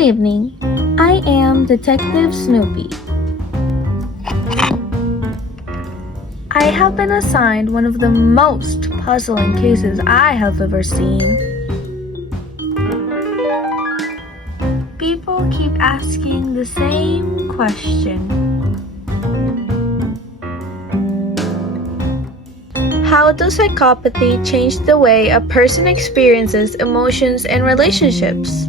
Good evening. I am Detective Snoopy. I have been assigned one of the most puzzling cases I have ever seen. People keep asking the same question. How does psychopathy change the way a person experiences emotions and relationships?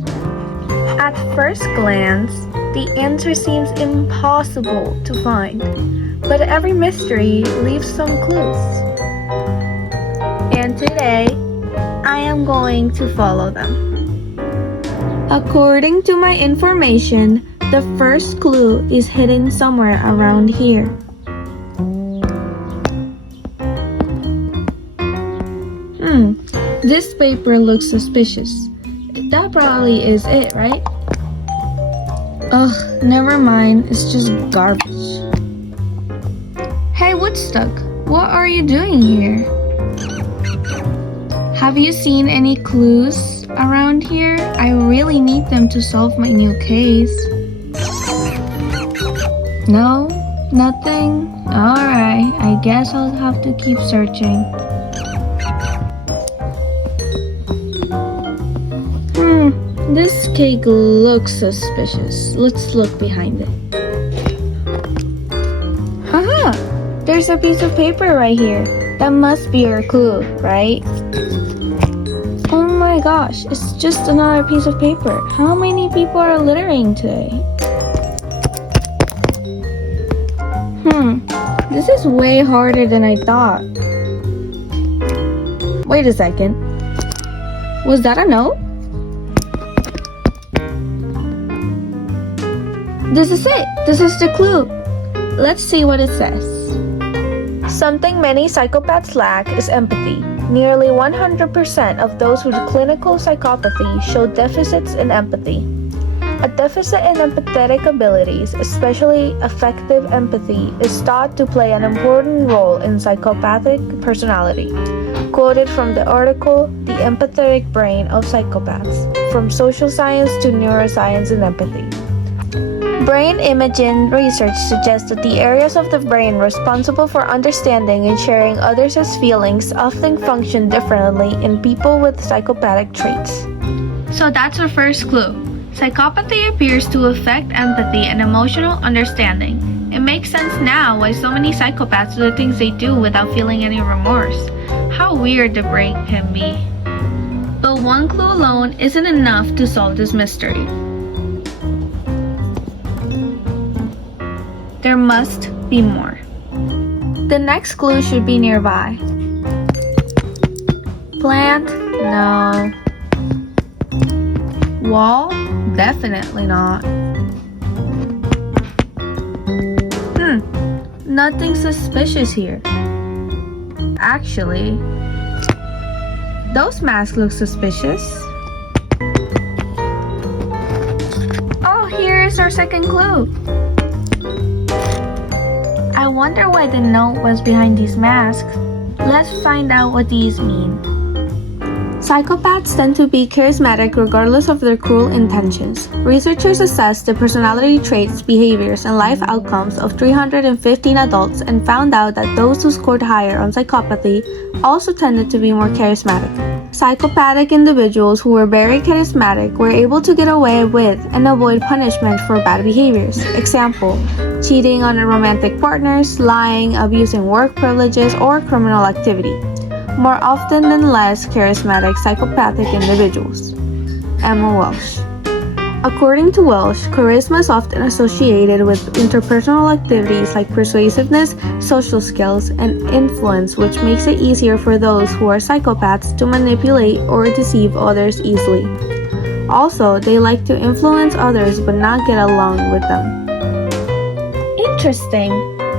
At first glance, the answer seems impossible to find, but every mystery leaves some clues. And today, I am going to follow them. According to my information, the first clue is hidden somewhere around here. This paper looks suspicious. That probably is it, right? Ugh, never mind. It's just garbage. Hey, Woodstock, what are you doing here? Have you seen any clues around here? I really need them to solve my new case. No? Nothing? Alright, I guess I'll have to keep searching. This cake looks suspicious. Let's look behind it. Haha! There's a piece of paper right here. That must be our clue, right? Oh my gosh, it's just another piece of paper. How many people are littering today? This is way harder than I thought. Wait a second. Was that a note? This is it! This is the clue! Let's see what it says. Something many psychopaths lack is empathy. Nearly 100% of those with clinical psychopathy show deficits in empathy. A deficit in empathetic abilities, especially affective empathy, is thought to play an important role in psychopathic personality. Quoted from the article, The Empathetic Brain of Psychopaths, From Social Science to Neuroscience and Empathy. Brain imaging research suggests that the areas of the brain responsible for understanding and sharing others' feelings often function differently in people with psychopathic traits. So that's our first clue. Psychopathy appears to affect empathy and emotional understanding. It makes sense now why so many psychopaths do the things they do without feeling any remorse. How weird the brain can be. But one clue alone isn't enough to solve this mystery. There must be more. The next clue should be nearby. Plant? No. Wall? Definitely not. Nothing suspicious here. Actually, those masks look suspicious. Oh, here's our second clue. I wonder why the note was behind these masks. Let's find out what these mean. Psychopaths tend to be charismatic regardless of their cruel intentions. Researchers assessed the personality traits, behaviors, and life outcomes of 315 adults and found out that those who scored higher on psychopathy also tended to be more charismatic. Psychopathic individuals who were very charismatic were able to get away with and avoid punishment for bad behaviors. Example, cheating on romantic partners, lying, abusing work privileges, or criminal activity. More often than less charismatic psychopathic individuals. Emma Welsh. According to Welsh, charisma is often associated with interpersonal activities like persuasiveness, social skills, and influence, which makes it easier for those who are psychopaths to manipulate or deceive others easily. Also, they like to influence others but not get along with them. Interesting.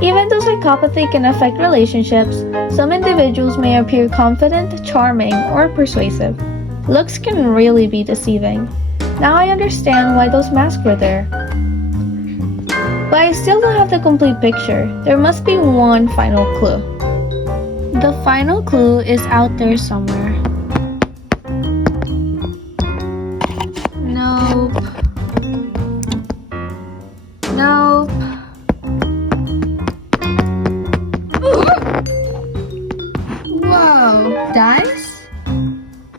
Even though psychopathy can affect relationships, some individuals may appear confident, charming, or persuasive. Looks can really be deceiving. Now I understand why those masks were there. But I still don't have the complete picture. There must be one final clue. The final clue is out there somewhere. Nope. clue, dice?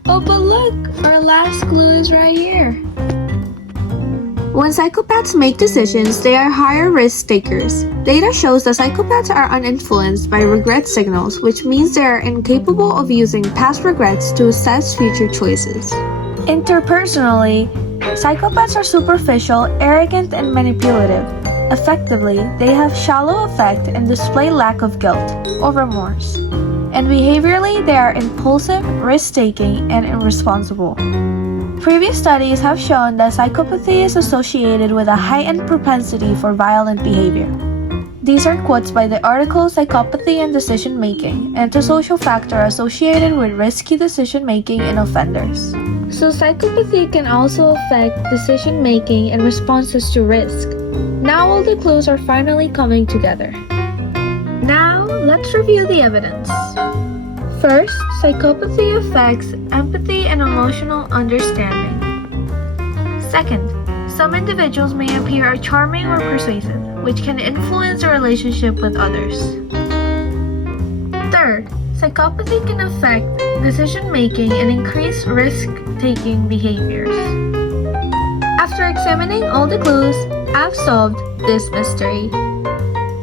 Oh, but look, our last clue is right here. When psychopaths make decisions, they are higher risk takers. Data shows that psychopaths are uninfluenced by regret signals, which means they are incapable of using past regrets to assess future choices. Interpersonally, psychopaths are superficial, arrogant, and manipulative. Effectively, they have shallow affect and display lack of guilt or remorse. And behaviorally, they are impulsive, risk-taking, and irresponsible. Previous studies have shown that psychopathy is associated with a heightened propensity for violent behavior. These are quotes by the article Psychopathy and Decision-Making, antisocial factor associated with risky decision-making in offenders. So psychopathy can also affect decision-making and responses to risk. Now all the clues are finally coming together. Now, let's review the evidence. First, psychopathy affects empathy and emotional understanding. Second, some individuals may appear charming or persuasive, which can influence a relationship with others. Third, psychopathy can affect decision-making and increase risk-taking behaviors. After examining all the clues, I've solved this mystery.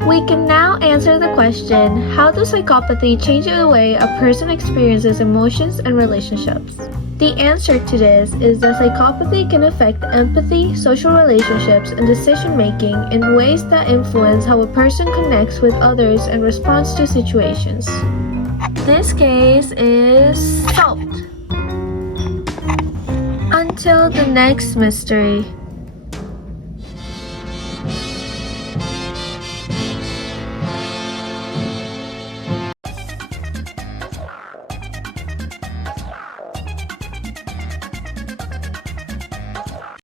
We can now answer the question, how does psychopathy change the way a person experiences emotions and relationships? The answer to this is that psychopathy can affect empathy, social relationships, and decision-making in ways that influence how a person connects with others and responds to situations. This case is solved. Until the next mystery.